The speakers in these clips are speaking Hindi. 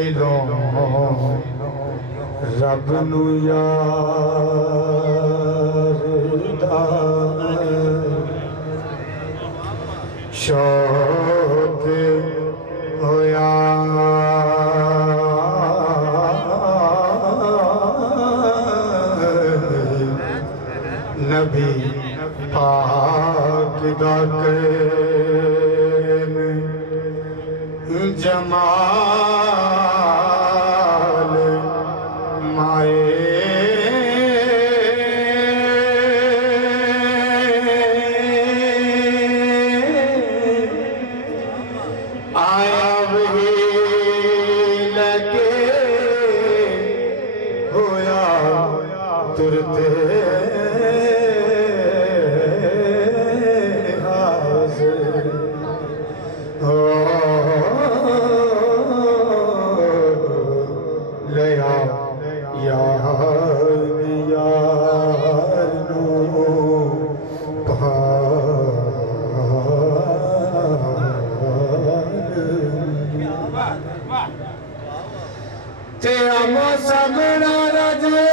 पहलों रब नू यार दा शौक होया नबी पाक दा जमाल माए आया वही लगे होया तुरते तेरा मौसम रजे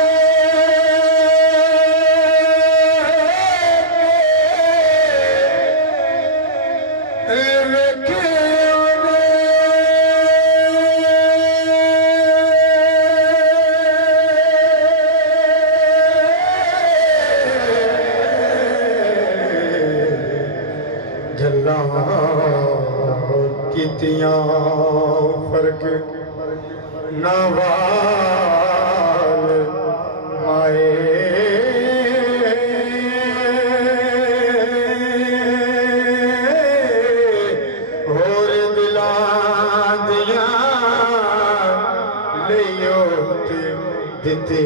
गल्लां कीतियां फर्क नवाल माए होर दिलां दियां लियो दिते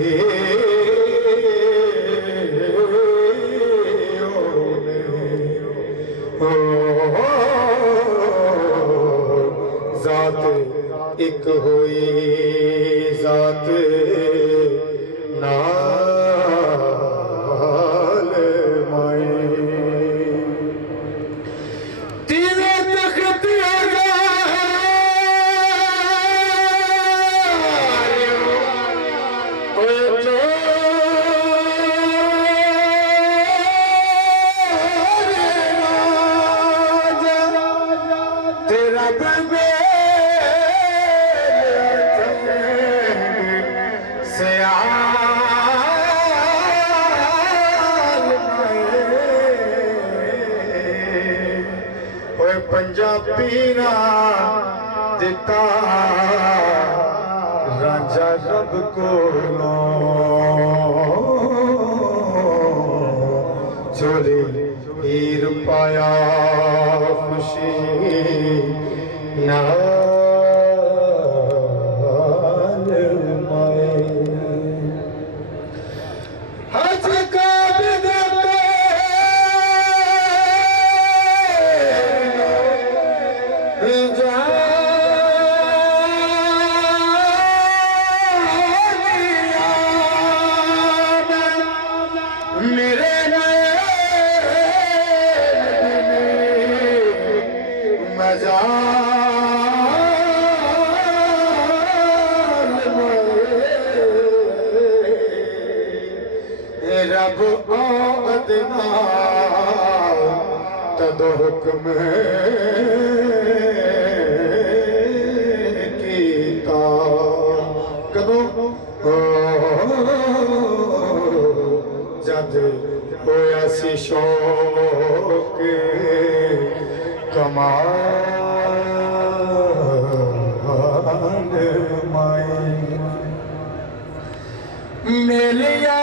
जात एक होई जात नाल माए तीनों तख्त तेरा बंदे पंजाबी ना दिता राजा रब को चोरी हीर पाया खुशी नाल माए हज का रब आदना तद हुक्म कीता कदों जद होया सी शौक कमाल माए मिलिया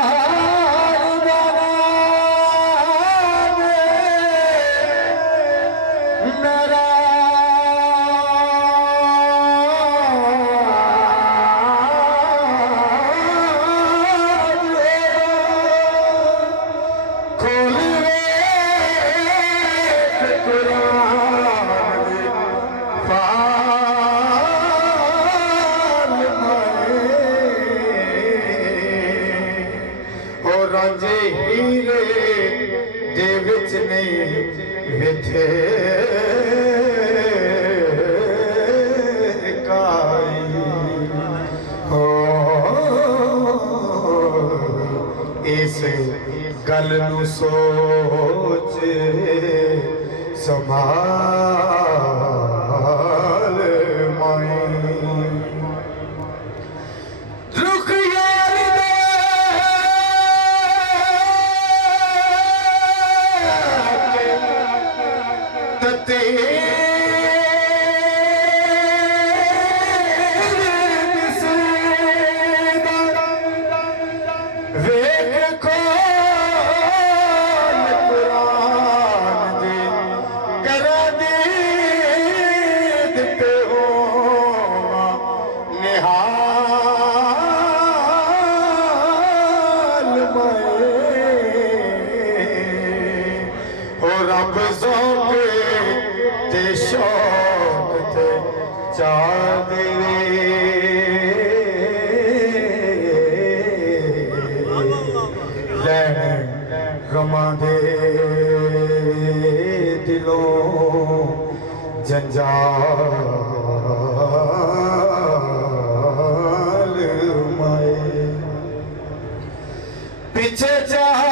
रांझे हीरे दे विच नहीं विथे काई गल नू सोच संभाल माए रुख यार दे तते गमां दे दिलों जंजाल माए पीछे चाह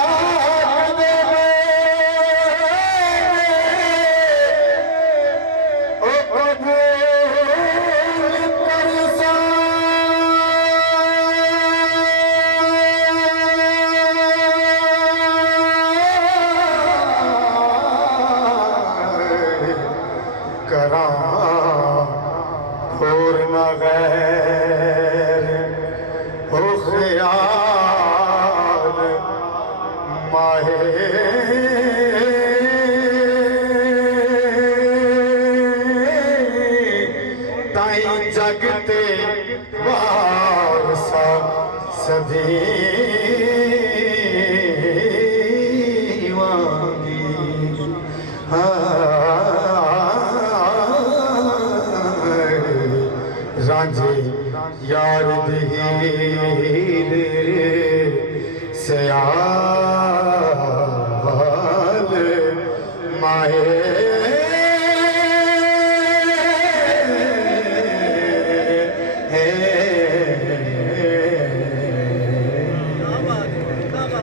और न गैर हो ख्याल माहे ताई जगते वारसा सदी वांगी रांझे यार दीर सयाल माहे